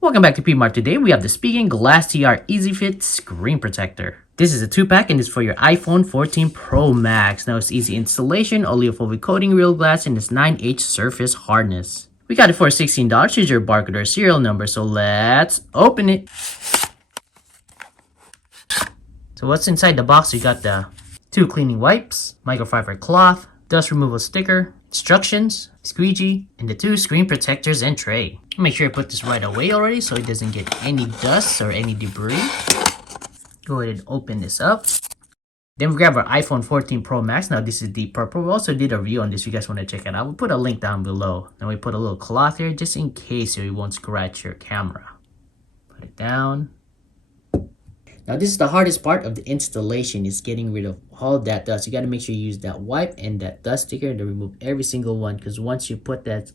Welcome back to PMart. Today we have the Spigen glas.tr EZ Fit Screen Protector. This is a 2-pack and it's for your iPhone 14 Pro Max. Now it's easy installation, oleophobic coating, real glass, and it's 9H surface hardness. We got it for $16. Choose your barcode or serial number, so let's open it. So what's inside the box? We got the 2 cleaning wipes, microfiber cloth, dust removal sticker, instructions, squeegee, and the 2 screen protectors and tray. Make sure you put this right away already so it doesn't get any dust or any debris. Go ahead and open this up. Then we grab our iPhone 14 Pro Max. Now this is the purple. We also did a review on this if you guys want to check it out. We'll put a link down below. Now we put a little cloth here just in case so it won't scratch your camera. Put it down. Now this is the hardest part of the installation, is getting rid of all that dust. You got to make sure you use that wipe and that dust sticker to remove every single one, because once you put that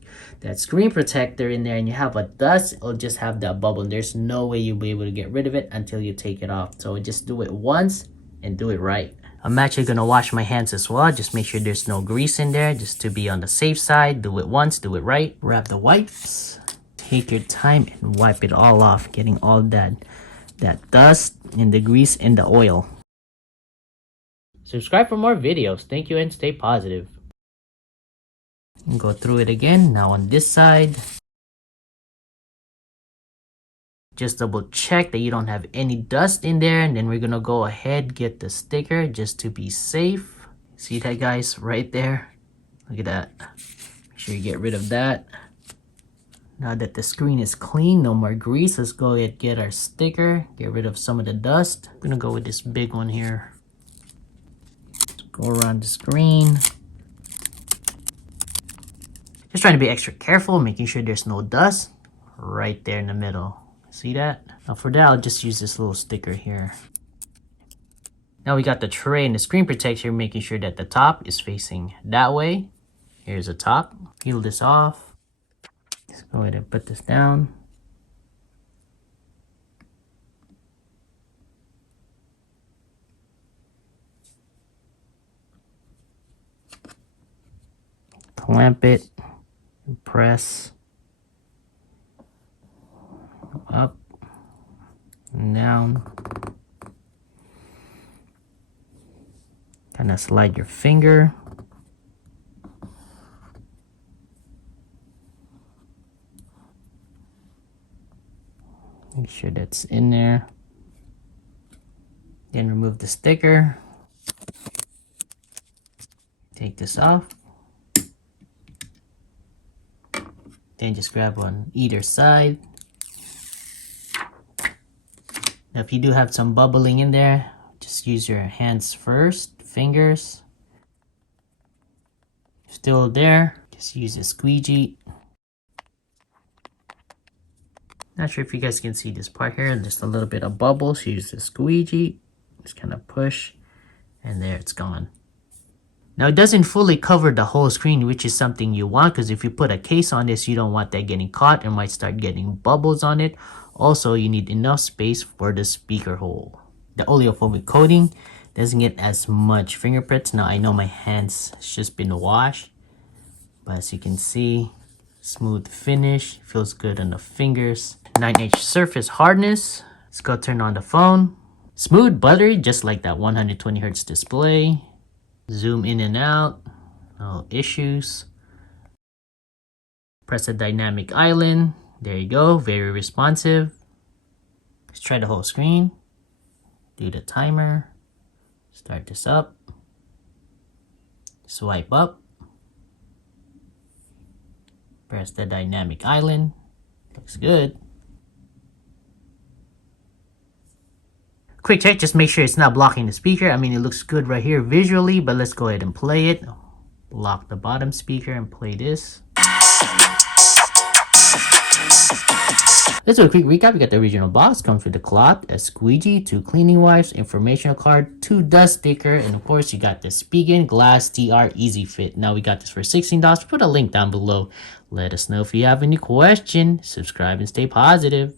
screen protector in there and you have a dust, it'll just have that bubble. There's no way you'll be able to get rid of it until you take it off. So just do it once and do it right. I'm actually going to wash my hands as well. Just make sure there's no grease in there, just to be on the safe side. Do it once, do it right. Grab the wipes. Take your time and wipe it all off, getting all that dust and the grease and the oil. Subscribe for more videos. Thank you and stay positive. And go through it again. Now on this side, just double check that you don't have any dust in there, and then we're gonna go ahead get the sticker just to be safe. See that, guys, right there? Look at that. Make sure you get rid of that. Now that the screen is clean, no more grease, let's go ahead and get our sticker, get rid of some of the dust. I'm gonna go with this big one here. Go around the screen. Just trying to be extra careful, making sure there's no dust right there in the middle. See that? Now for that, I'll just use this little sticker here. Now we got the tray and the screen protector, making sure that the top is facing that way. Here's the top. Peel this off. Let's go ahead and put this down. Clamp it, and press up and down. Kind of slide your finger. Make sure that's in there. Then remove the sticker. Take this off. Then just grab on either side. Now if you do have some bubbling in there, just use your hands first, fingers. Still there, just use a squeegee. Not sure if you guys can see this part here, just a little bit of bubbles. Use the squeegee, just kind of push, and there it's gone. Now it doesn't fully cover the whole screen, which is something you want, because if you put a case on this, you don't want that getting caught and might start getting bubbles on it. Also, you need enough space for the speaker hole. The oleophobic coating doesn't get as much fingerprints. Now I know my hands has just been washed, but as you can see, smooth finish, feels good on the fingers. 9H surface hardness. Let's go turn on the phone. Smooth, buttery, just like that 120 Hz display. Zoom in and out, no issues. Press the dynamic island. There you go, very responsive. Let's try the whole screen. Do the timer. Start this up. Swipe up. Press the dynamic island. Looks good. Quick check, just make sure it's not blocking the speaker. I mean, it looks good right here visually, but let's go ahead and play it. Lock the bottom speaker and play this. Let's do a quick recap. We got the original box, comes with the cloth, a squeegee, 2 cleaning wipes, informational card, 2 dust sticker, and of course you got the Spigen glas.tr EZ Fit. Now we got this for $16. Put a link down below. Let us know if you have any questions. Subscribe and stay positive.